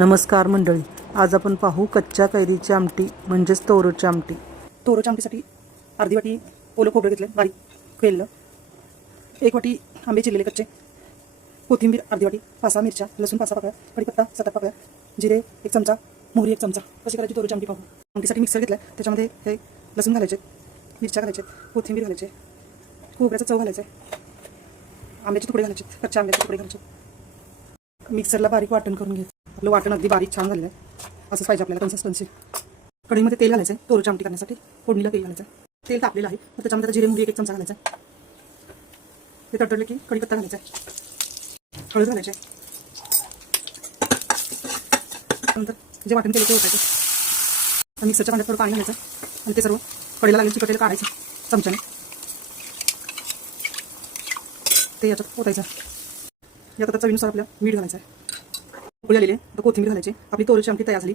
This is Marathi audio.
नमस्कार मंडळी, आज आपण पाहू कच्च्या कैरीची आमटी म्हणजेच तोरोची आमटी. तोरोच्या आमटीसाठी अर्धी वाटी ओलं खोबरं घेतलं, बारीक केलेलं. 1 वाटी आंबे चिरलेले कच्चे, कोथिंबीर अर्धी वाटी, 5-6 मिरच्या, लसूण 5-6 पाकळ्या, कढीपत्ता 7-8 पाकळ्या, जिरे 1 चमचा, मोहरी 1 चमचा. कशी करायची तोरोची आमटी पाहू. आमटीसाठी मिक्सर घेतला, त्याच्यामध्ये हे लसूण घालायचे, मिरच्या घालायचे, कोथिंबीर घालायचे, खोबऱ्याचा चव घालायचे, आंब्याचे तुकडे घालायचे, कच्च्या आंब्याचे तुकडे घालायचे. मिक्सरला बारीक वाटण करून घ्यायचं. आपलं वाटण अगदी बारीक छान झालेलं आहे, असंच पाहिजे आपल्याला कन्सिस्टन्सी. कढईमध्ये तेल घालायचं आहे तोरोची आमटी करण्यासाठी. फोडणीला तेल घालायचं. तेल तापलेलं आहे, तर त्याच्यामध्ये आता जिरे मोहरी 1 चमचा घालायचा. ते तडतडले की कढीपत्ता घालायचा, हळद घालायचे, नंतर जे वाटण केलं ते ओतायचं. मिक्सरच्या भांड्यात थोडं पाणी घालायचं आणि ते सर्व कढईला लागेल चिकटलेलं काढायचं चमच्याने. ते याच्यात ओतायचं. यात आता चवीनुसार आपल्या मीठ घालायचं आहे. उकळी आलेली आहे, आता कोथिंबीर घालायची. आपली तोरोची आमटी तयार झाली.